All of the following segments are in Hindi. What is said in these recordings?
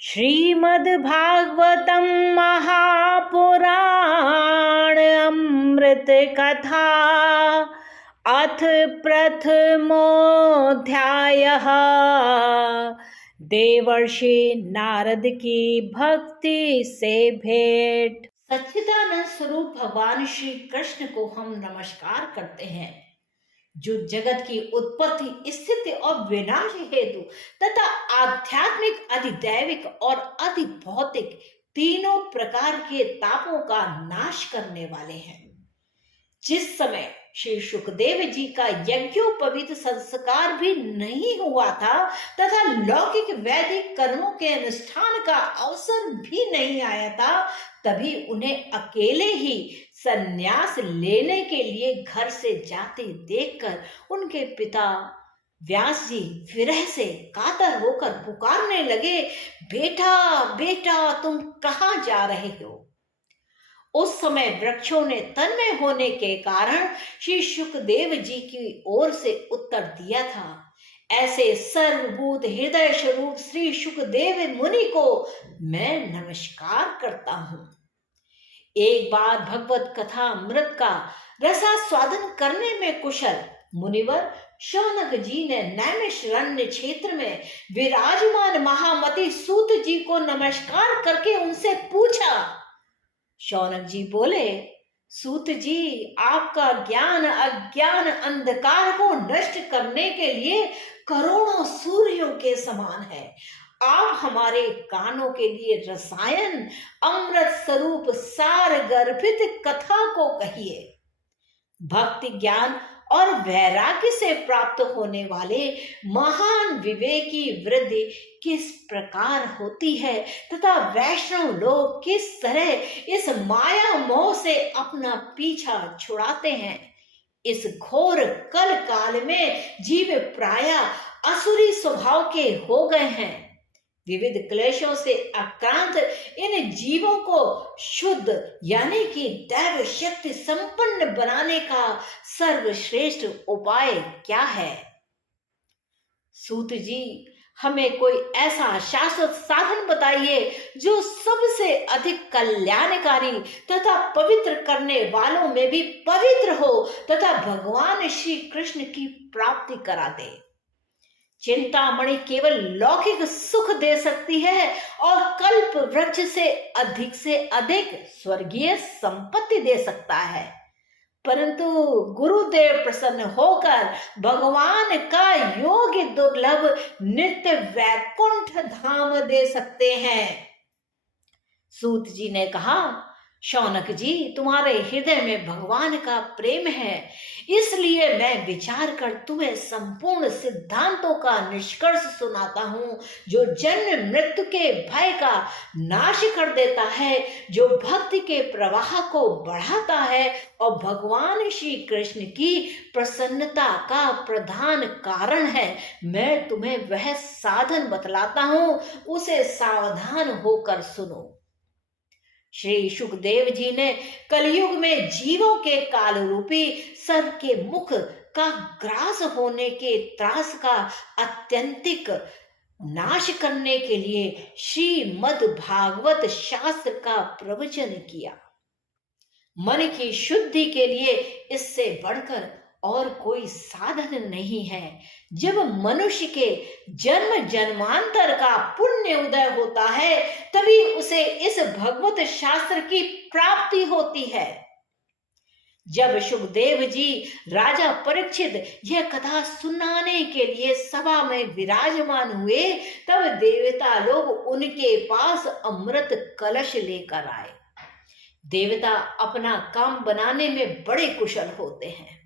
श्रीमद्भागवतं महापुराण अमृत कथा अथ प्रथमोऽध्यायः। देवर्षि नारद की भक्ति से भेंट। सच्चिदानंद स्वरूप भगवान श्री कृष्ण को हम नमस्कार करते हैं, जो जगत की उत्पत्ति, स्थिति और विनाश हेतु तथा आध्यात्मिक, अधिदैविक और अधिभौतिक तीनों प्रकार के तापों का नाश करने वाले हैं। जिस समय श्री सुखदेव जी का यज्ञोपवीत संस्कार भी नहीं हुआ था तथा लौकिक वैदिक कर्मों के अनुष्ठान का अवसर भी नहीं आया था, तभी उन्हें अकेले ही संन्यास लेने के लिए घर से जाते देखकर उनके पिता व्यास जी विरह से कातर होकर पुकारने लगे, बेटा बेटा तुम कहाँ जा रहे हो। उस समय वृक्षों ने तन्मय होने के कारण श्री सुखदेव जी की ओर से उत्तर दिया था, ऐसे सर्वभूत हृदय स्वरूप श्री सुखदेव मुनि को मैं नमस्कार करता हूँ। एक बार भगवत कथा अमृत का रसास्वादन करने में कुशल मुनिवर शौनक जी ने नैमिषारण्य क्षेत्र में विराजमान महामति सूत जी को नमस्कार करके उनसे पूछा। शौनक जी बोले, सूत जी, आपका ज्ञान अज्ञान अंधकार को नष्ट करने के लिए करोड़ों सूर्यों के समान है। आप हमारे कानों के लिए रसायन अमृत स्वरूप सार गर्भित कथा को कहिए। भक्ति ज्ञान और वैराग्य से प्राप्त होने वाले महान विवेक की वृद्धि किस प्रकार होती है तथा वैष्णव लोग किस तरह इस माया मोह से अपना पीछा छुड़ाते हैं। इस घोर कल काल में जीव प्रायः असुरी स्वभाव के हो गए हैं। विविध क्लेशों से आक्रांत इन जीवों को शुद्ध यानी कि दैव शक्ति संपन्न बनाने का सर्वश्रेष्ठ उपाय क्या है। सूत जी, हमें कोई ऐसा शाश्वत साधन बताइए जो सबसे अधिक कल्याणकारी तथा पवित्र करने वालों में भी पवित्र हो तथा भगवान श्री कृष्ण की प्राप्ति करा दे। चिंतामणि केवल लौकिक सुख दे सकती है और कल्प वृक्ष से अधिक स्वर्गीय संपत्ति दे सकता है, परंतु गुरुदेव प्रसन्न होकर भगवान का योग्य दुर्लभ नित्य वैकुंठ धाम दे सकते हैं। सूत जी ने कहा, शौनक जी, तुम्हारे हृदय में भगवान का प्रेम है, इसलिए मैं विचार कर तुम्हें संपूर्ण सिद्धांतों का निष्कर्ष सुनाता हूँ, जो जन्म मृत्यु के भय का नाश कर देता है, जो भक्ति के प्रवाह को बढ़ाता है और भगवान श्री कृष्ण की प्रसन्नता का प्रधान कारण है। मैं तुम्हें वह साधन बतलाता हूँ, उसे सावधान होकर सुनो। श्री सुखदेव जी ने कलयुग में जीवों के काल रूपी सर्प के मुख का ग्रास होने के त्रास का अत्यंतिक नाश करने के लिए श्रीमद् भागवत शास्त्र का प्रवचन किया। मन की शुद्धि के लिए इससे बढ़कर और कोई साधन नहीं है। जब मनुष्य के जन्म जन्मांतर का पुण्य उदय होता है, तभी उसे इस भगवत शास्त्र की प्राप्ति होती है। जब सुखदेव जी राजा परीक्षित यह कथा सुनाने के लिए सभा में विराजमान हुए, तब देवता लोग उनके पास अमृत कलश लेकर आए। देवता अपना काम बनाने में बड़े कुशल होते हैं,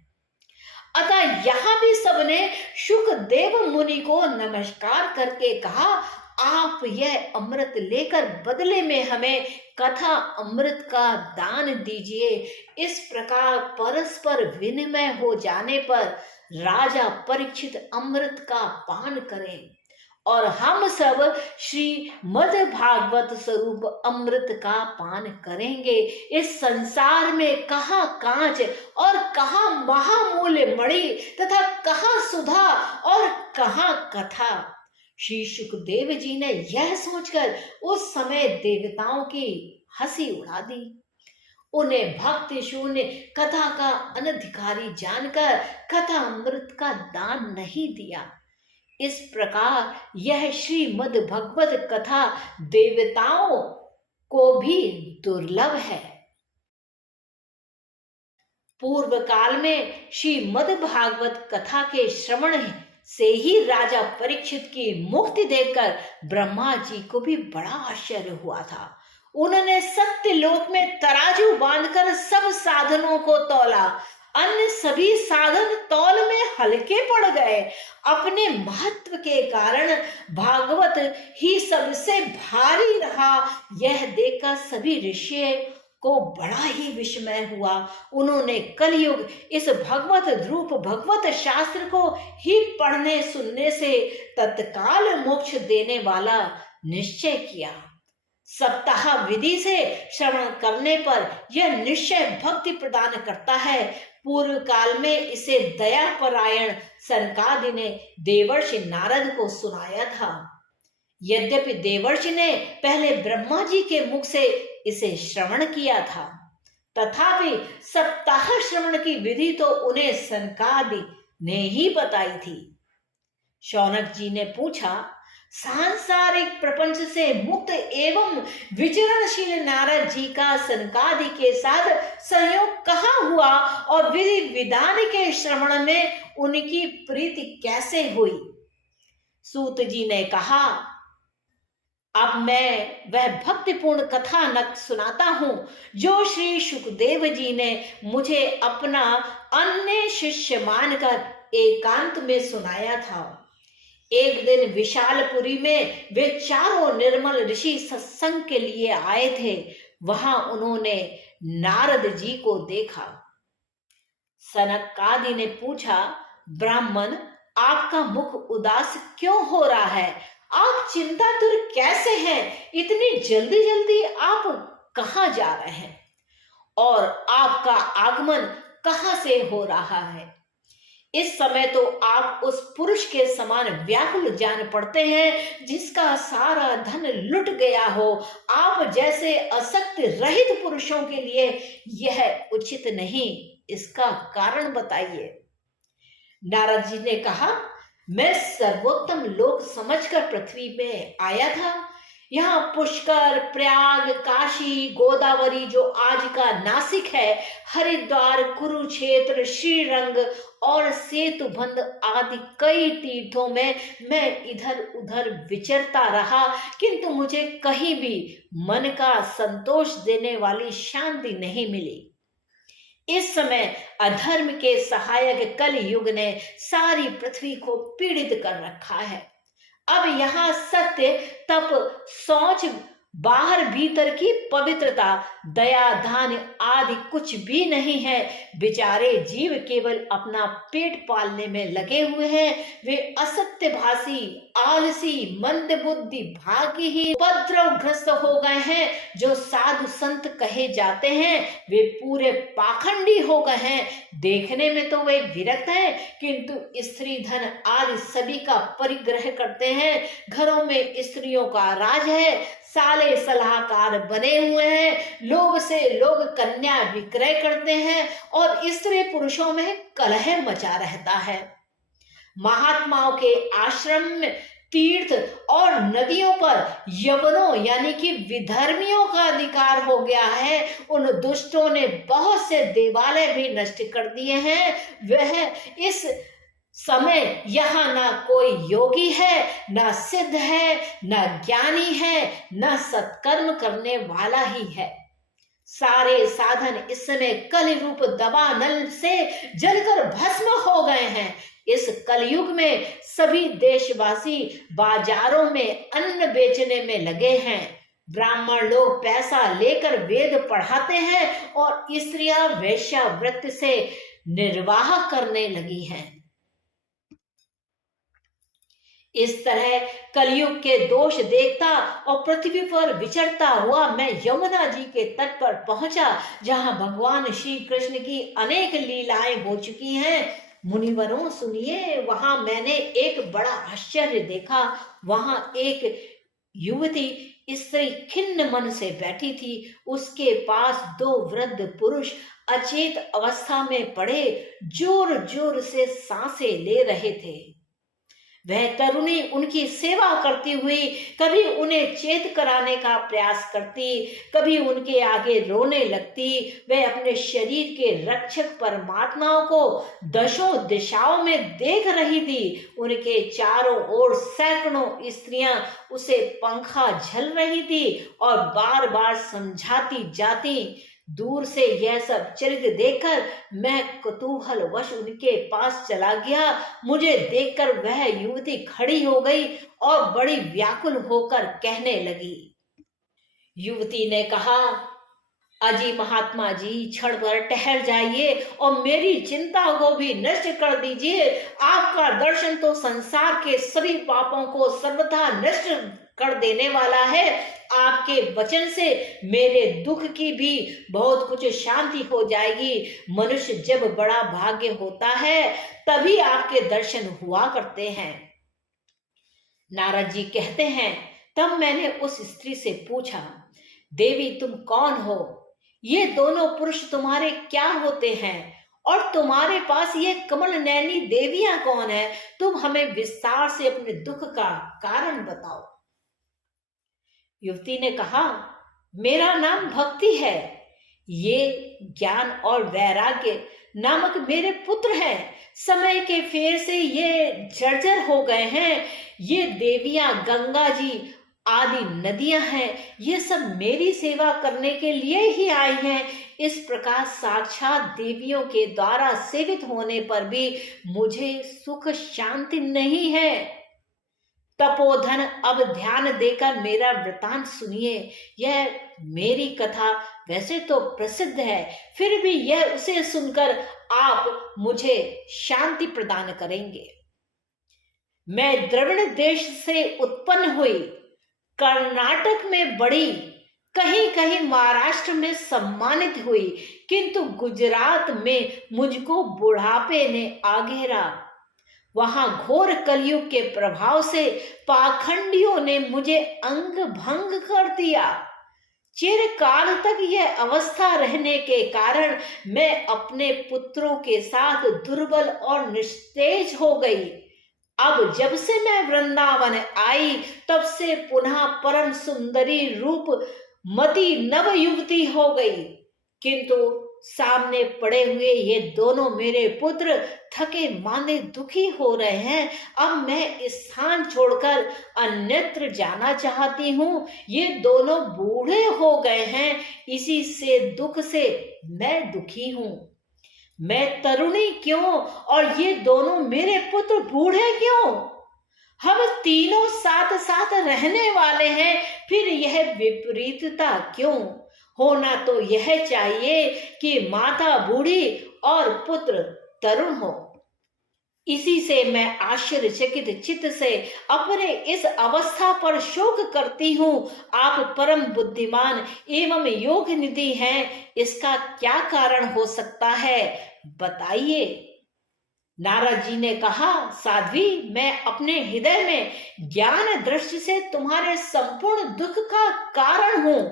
अतः यहाँ भी सबने सुखदेव मुनि को नमस्कार करके कहा, आप यह अमृत लेकर बदले में हमें कथा अमृत का दान दीजिए। इस प्रकार परस्पर विनिमय हो जाने पर राजा परीक्षित अमृत का पान करें और हम सब श्रीमद् भागवत स्वरूप अमृत का पान करेंगे। इस संसार में कहाँ कांच और कहाँ महामूल्य मणि तथा कहाँ सुधा और कहाँ कथा। श्री सुखदेव जी ने यह सोचकर उस समय देवताओं की हंसी उड़ा दी। उन्हें भक्ति शून्य कथा का अनधिकारी जानकर कथा अमृत का दान नहीं दिया। इस प्रकार यह श्रीमद् भगवत कथा देवताओं को भी दुर्लभ है। पूर्व काल में श्रीमद् भागवत कथा के श्रवण से ही राजा परीक्षित की मुक्ति देखकर ब्रह्मा जी को भी बड़ा आश्चर्य हुआ था। उन्होंने सत्य लोक में तराजू बांधकर सब साधनों को तौला। अन्य सभी साधन तौल में हल्के पड़ गए। अपने महत्व के कारण भागवत ही सबसे भारी रहा। यह देखकर सभी ऋषि को बड़ा ही विस्मय हुआ। उन्होंने कलयुग इस भगवत रूप भगवत शास्त्र को ही पढ़ने सुनने से तत्काल मोक्ष देने वाला निश्चय किया। सप्ताह विधि से श्रवण करने पर यह निश्चय भक्ति प्रदान करता है। पूर्व काल में इसे दया परायण सनकादि ने देवर्षि नारद को सुनाया था। यद्यपि देवर्षि ने पहले ब्रह्मा जी के मुख से इसे श्रवण किया था, तथापि सप्ताह श्रवण की विधि तो उन्हें सनकादि ने ही बताई थी। शौनक जी ने पूछा, सांसारिक प्रपंच से मुक्त एवं विचरणशील नारद जी का सनकादि के साथ संयोग कहाँ हुआ और विधि विधान के श्रवण में उनकी प्रीति कैसे हुई? सूत जी ने कहा, अब मैं वह भक्तिपूर्ण कथानक सुनाता हूं जो श्री सुखदेव जी ने मुझे अपना अन्य शिष्य मानकर एकांत में सुनाया था। एक दिन विशालपुरी में वे चारों निर्मल ऋषि सत्संग के लिए आए थे। वहां उन्होंने नारद जी को देखा। सनकादि ने पूछा, ब्राह्मण, आपका मुख उदास क्यों हो रहा है? आप चिंतातुर कैसे हैं? इतनी जल्दी जल्दी आप कहाँ जा रहे हैं और आपका आगमन कहाँ से हो रहा है? इस समय तो आप उस पुरुष के समान व्याकुल जान पड़ते हैं जिसका सारा धन लुट गया हो। आप जैसे असक्त रहित पुरुषों के लिए यह उचित नहीं। इसका कारण बताइए। नारद जी ने कहा, मैं सर्वोत्तम लोक समझकर पृथ्वी में आया था। यहाँ पुष्कर, प्रयाग, काशी, गोदावरी जो आज का नासिक है, हरिद्वार, कुरुक्षेत्र, श्रीरंग और सेतुबंध आदि कई तीर्थों में मैं इधर उधर विचरता रहा, किंतु मुझे कहीं भी मन का संतोष देने वाली शांति नहीं मिली। इस समय अधर्म के सहायक कल युग ने सारी पृथ्वी को पीड़ित कर रखा है। अब यहाँ सत्य, तप, शौच, बाहर भीतर की पवित्रता, दया, दान आदि कुछ भी नहीं है। बेचारे जीव केवल अपना पेट पालने में लगे हुए हैं। वे असत्यभाषी, आलसी, मंदबुद्धि, भाग्यहीन, उपद्रवग्रस्त हो गए हैं। जो साधु संत कहे जाते हैं वे पूरे पाखंडी हो गए हैं। देखने में तो वे विरक्त हैं, किंतु स्त्री धन आदि सभी का परिग्रह करते हैं। घरों में स्त्रियों का राज है। साले सलाहकार बने हुए हैं। लोभ से लोग कन्या विक्रय करते हैं और स्त्री पुरुषों में कलह मचा रहता है। महात्माओं के आश्रम में तीर्थ और नदियों पर यवनों यानी कि विधर्मियों का अधिकार हो गया है। उन दुष्टों ने बहुत से देवालय भी नष्ट कर दिए हैं। वह इस समय यहाँ ना कोई योगी है, ना सिद्ध है, ना ज्ञानी है, ना सत्कर्म करने वाला ही है। सारे साधन इस समय कलि रूप दवानल से जलकर भस्म हो गए हैं। इस कलयुग में सभी देशवासी बाजारों में अन्न बेचने में लगे हैं। ब्राह्मण लोग पैसा लेकर वेद पढ़ाते हैं और स्त्रियां वेश्यावृत्ति से निर्वाह करने लगी हैं। इस तरह कलयुग के दोष देखता और पृथ्वी पर विचरता हुआ मैं यमुना जी के तट पर पहुंचा, जहां भगवान श्री कृष्ण की अनेक लीलाएं हो चुकी हैं। मुनिवरों सुनिए, वहां मैंने एक बड़ा आश्चर्य देखा। वहां एक युवती स्त्री खिन्न मन से बैठी थी। उसके पास दो वृद्ध पुरुष अचेत अवस्था में पड़े जोर जोर से सांसें ले रहे थे। वह तरुणी उनकी सेवा करती हुई कभी उन्हें चेत कराने का प्रयास करती, कभी उनके आगे रोने लगती। वह अपने शरीर के रक्षक परमात्माओं को दशों दिशाओं में देख रही थी। उनके चारों ओर सैकड़ों स्त्रियां उसे पंखा झल रही थी और बार बार समझाती जाती। दूर से यह सब चरित्र देखकर मैं कुतूहलवश उनके पास चला गया। मुझे देखकर वह युवती खड़ी हो गई और बड़ी व्याकुल होकर कहने लगी। युवती ने कहा, अजी महात्मा जी, क्षण भर ठहर जाइए और मेरी चिंता को भी नष्ट कर दीजिए। आपका दर्शन तो संसार के सभी पापों को सर्वथा नष्ट कर देने वाला है। आपके वचन से मेरे दुख की भी बहुत कुछ शांति हो जाएगी। मनुष्य जब बड़ा भाग्य होता है तभी आपके दर्शन हुआ करते हैं। नारद जी कहते हैं, तब मैंने उस स्त्री से पूछा, देवी तुम कौन हो? ये दोनों पुरुष तुम्हारे क्या होते हैं? और तुम्हारे पास ये कमल नैनी देवियां कौन है? तुम हमें विस्तार से अपने दुख का कारण बताओ। युवती ने कहा, मेरा नाम भक्ति है। ये ज्ञान और वैराग्य नामक मेरे पुत्र हैं। समय के फेर से ये जर्जर हो गए हैं। ये देवियां गंगा जी आदि नदियां हैं। ये सब मेरी सेवा करने के लिए ही आई हैं। इस प्रकार साक्षात देवियों के द्वारा सेवित होने पर भी मुझे सुख शांति नहीं है। तपोधन, अब ध्यान देकर मेरा वृतांत सुनिए। यह मेरी कथा वैसे तो प्रसिद्ध है, फिर भी यह उसे सुनकर आप मुझे शांति प्रदान करेंगे। मैं द्रविड़ देश से उत्पन्न हुई, कर्नाटक में बड़ी, कहीं कहीं महाराष्ट्र में सम्मानित हुई, किंतु गुजरात में मुझको बुढ़ापे ने आ घेरा। वहां घोर कलयुग के प्रभाव से पाखंडियों ने मुझे अंग भंग कर दिया। चिरकाल तक यह अवस्था रहने के कारण मैं अपने पुत्रों के साथ दुर्बल और निस्तेज हो गई। अब जब से मैं वृंदावन आई तब से पुनः परम सुंदरी रूप मती नव युवती हो गई, किंतु सामने पड़े हुए ये दोनों मेरे पुत्र थके मांदे दुखी हो रहे हैं। अब मैं स्थान छोड़कर अन्यत्र जाना चाहती हूँ। ये दोनों बूढ़े हो गए हैं, इसी से दुख से मैं दुखी हूँ। मैं तरुणी क्यों और ये दोनों मेरे पुत्र बूढ़े क्यों? हम तीनों साथ साथ रहने वाले हैं, फिर यह विपरीतता क्यों? होना तो यह चाहिए कि माता बूढ़ी और पुत्र तरुण हो। इसी से मैं आश्चर्यचकित चित्त से अपने इस अवस्था पर शोक करती हूँ। आप परम बुद्धिमान एवं योग निधि हैं, इसका क्या कारण हो सकता है, बताइए। नारद जी ने कहा, साध्वी, मैं अपने हृदय में ज्ञान दृष्टि से तुम्हारे संपूर्ण दुख का कारण हूं।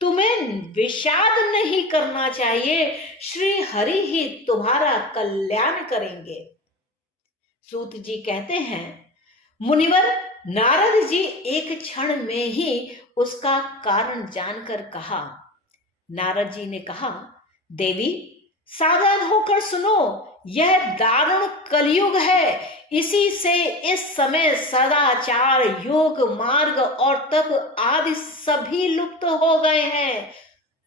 तुम्हें विषाद नहीं करना चाहिए। श्री हरि ही तुम्हारा कल्याण करेंगे। सूत जी कहते हैं, मुनिवर, नारद जी एक क्षण में ही उसका कारण जानकर कहा। नारद जी ने कहा, देवी सावधान होकर सुनो, यह दारुण कलयुग है। इसी से इस समय सदाचार, योग मार्ग और तप आदि सभी लुप्त हो गए हैं।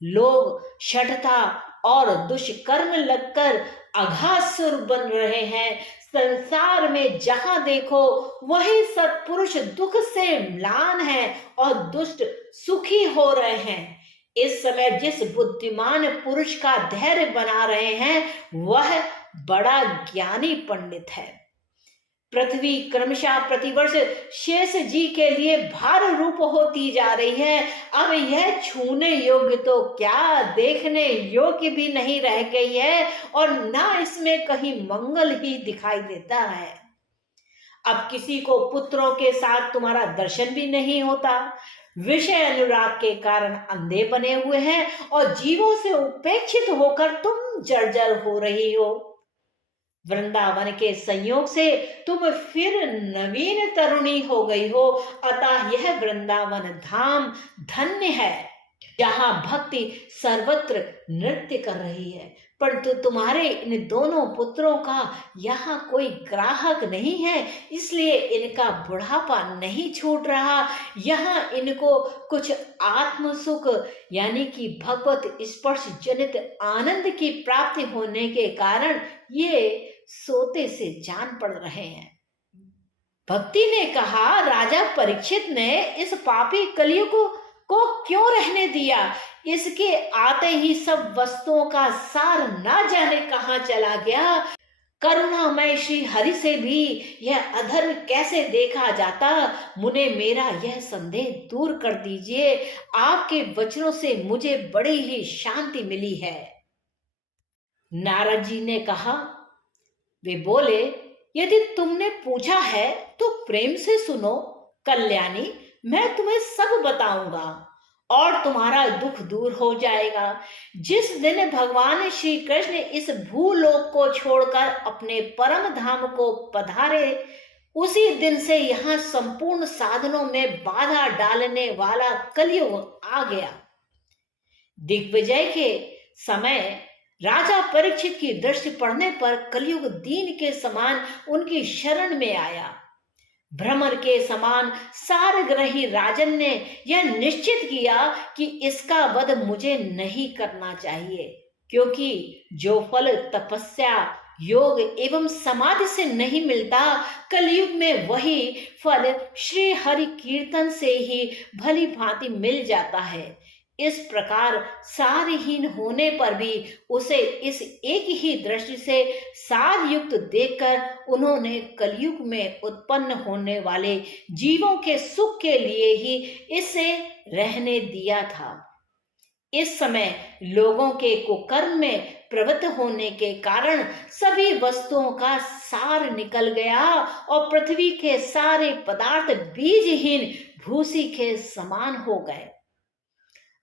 लोग शठता और दुष्कर्म लगकर अघासुर बन रहे हैं। संसार में जहां देखो वही सत्पुरुष दुख से म्लान है और दुष्ट सुखी हो रहे हैं। इस समय जिस बुद्धिमान पुरुष का धैर्य बना रहे हैं वह बड़ा ज्ञानी पंडित है। पृथ्वी क्रमशः प्रतिवर्ष शेष जी के लिए भार रूप होती जा रही है। अब यह छूने योग्य तो क्या, देखने योग्य भी नहीं रह गई है और ना इसमें कहीं मंगल ही दिखाई देता है। अब किसी को पुत्रों के साथ तुम्हारा दर्शन भी नहीं होता। विषय अनुराग के कारण अंधे बने हुए हैं और जीवों से उपेक्षित होकर तुम जर्जर हो रही हो। वृंदावन के संयोग से तुम फिर नवीन तरुणी हो गई हो, अतः यह वृंदावन धाम धन्य है, जहां भक्ति सर्वत्र नृत्य कर रही है। परंतु तुम्हारे इन दोनों पुत्रों का यहाँ कोई ग्राहक नहीं है, इसलिए इनका बुढ़ापा नहीं छूट रहा। यहाँ इनको कुछ आत्म सुख यानी कि भगवत स्पर्श जनित आनंद की प्राप्ति होने के कारण ये सोते से जान पड़ रहे हैं। भक्ति ने कहा, राजा परीक्षित ने इस पापी कलयुग को क्यों रहने दिया? इसके आते ही सब वस्तुओं का सार ना जाने कहाँ चला गया। करुणामय श्री हरि से भी यह अधर्म कैसे देखा जाता? मुने मेरा यह संदेह दूर कर दीजिए। आपके वचनों से मुझे बड़ी ही शांति मिली है। नारद जी ने कहा, वे बोले, यदि तुमने पूछा है तो प्रेम से सुनो कल्याणी, मैं तुम्हें सब बताऊंगा और तुम्हारा दुख दूर हो जाएगा। जिस दिन भगवान श्री कृष्ण इस भूलोक को छोड़कर अपने परम धाम को पधारे, उसी दिन से यहाँ संपूर्ण साधनों में बाधा डालने वाला कलयुग आ गया। दिग्विजय के समय राजा परीक्षित की दृष्टि पड़ने पर कलयुग दीन के समान उनकी शरण में आया। भ्रमर के समान सारग्रही राजन ने यह निश्चित किया कि इसका वध मुझे नहीं करना चाहिए, क्योंकि जो फल तपस्या, योग एवं समाधि से नहीं मिलता, कलयुग में वही फल श्री हरि कीर्तन से ही भली भांति मिल जाता है। इस प्रकार सारहीन होने पर भी उसे इस एक ही दृष्टि से सार युक्त देखकर उन्होंने कलयुग में उत्पन्न होने वाले जीवों के सुख के लिए ही इसे रहने दिया था। इस समय लोगों के कुकर्म में प्रवृत्त होने के कारण सभी वस्तुओं का सार निकल गया और पृथ्वी के सारे पदार्थ बीजहीन भूसी के समान हो गए।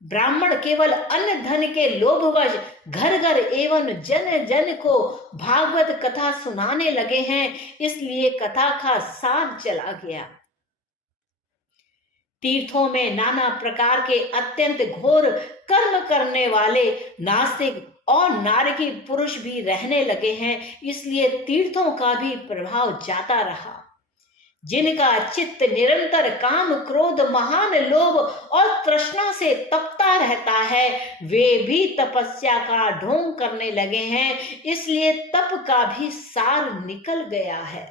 ब्राह्मण केवल अन्न धन के लोभवश घर घर एवं जन जन को भागवत कथा सुनाने लगे हैं, इसलिए कथा का सार चला गया। तीर्थों में नाना प्रकार के अत्यंत घोर कर्म करने वाले नास्तिक और नारकी पुरुष भी रहने लगे हैं, इसलिए तीर्थों का भी प्रभाव जाता रहा। जिनका चित्त निरंतर काम, क्रोध, महान लोभ और तृष्णा से तपता रहता है, वे भी तपस्या का ढोंग करने लगे हैं, इसलिए तप का भी सार निकल गया है।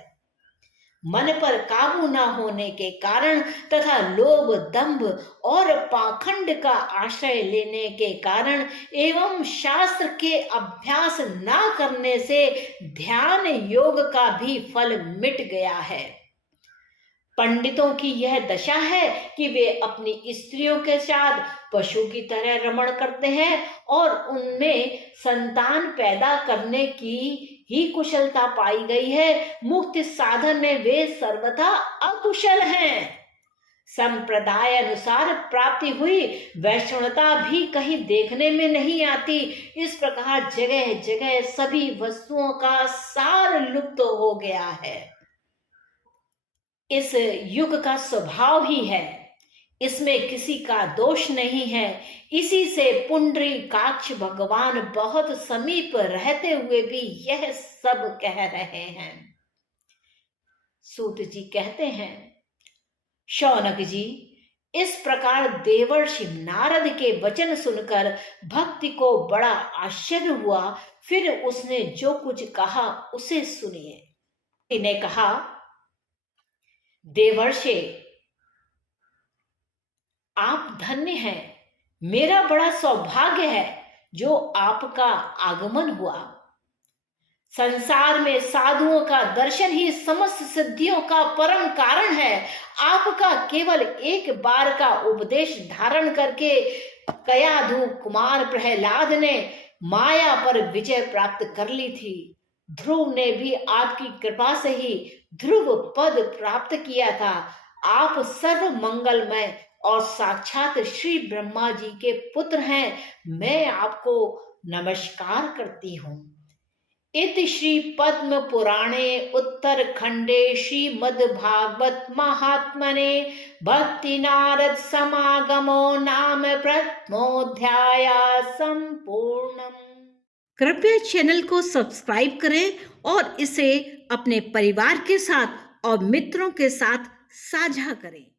मन पर काबू न होने के कारण तथा लोभ, दंभ और पाखंड का आश्रय लेने के कारण एवं शास्त्र के अभ्यास न करने से ध्यान योग का भी फल मिट गया है। पंडितों की यह दशा है कि वे अपनी स्त्रियों के साथ पशु की तरह रमण करते हैं और उनमें संतान पैदा करने की ही कुशलता पाई गई है। मुक्ति साधन में वे सर्वथा अकुशल हैं। संप्रदाय अनुसार प्राप्ति हुई वैष्णवता भी कहीं देखने में नहीं आती। इस प्रकार जगह जगह सभी वस्तुओं का सार लुप्त हो गया है। इस युग का स्वभाव ही है, इसमें किसी का दोष नहीं है। इसी से पुंडरीकाक्ष भगवान बहुत समीप रहते हुए भी यह सब कह रहे हैं। सूत जी कहते हैं, शौनक जी, इस प्रकार देवर्षि नारद के वचन सुनकर भक्ति को बड़ा आश्चर्य हुआ। फिर उसने जो कुछ कहा उसे सुनिए। इन्हें कहा, देवर्षि, आप धन्य हैं। मेरा बड़ा सौभाग्य है जो आपका आगमन हुआ। संसार में साधुओं का दर्शन ही समस्त सिद्धियों का परम कारण है। आपका केवल एक बार का उपदेश धारण करके कयाधु कुमार प्रहलाद ने माया पर विजय प्राप्त कर ली थी। ध्रुव ने भी आपकी कृपा से ही ध्रुव पद प्राप्त किया था। आप सर्व मंगलमय और साक्षात श्री ब्रह्मा जी के पुत्र हैं। मैं आपको नमस्कार करती हूँ। इति श्री पद्म पुराणे उत्तरखंडे श्रीमद्भागवत महात्मने भक्ति नारद समागमो नाम प्रथमोऽध्याय संपूर्णम्। कृपया चैनल को सब्सक्राइब करें और इसे अपने परिवार के साथ और मित्रों के साथ साझा करें।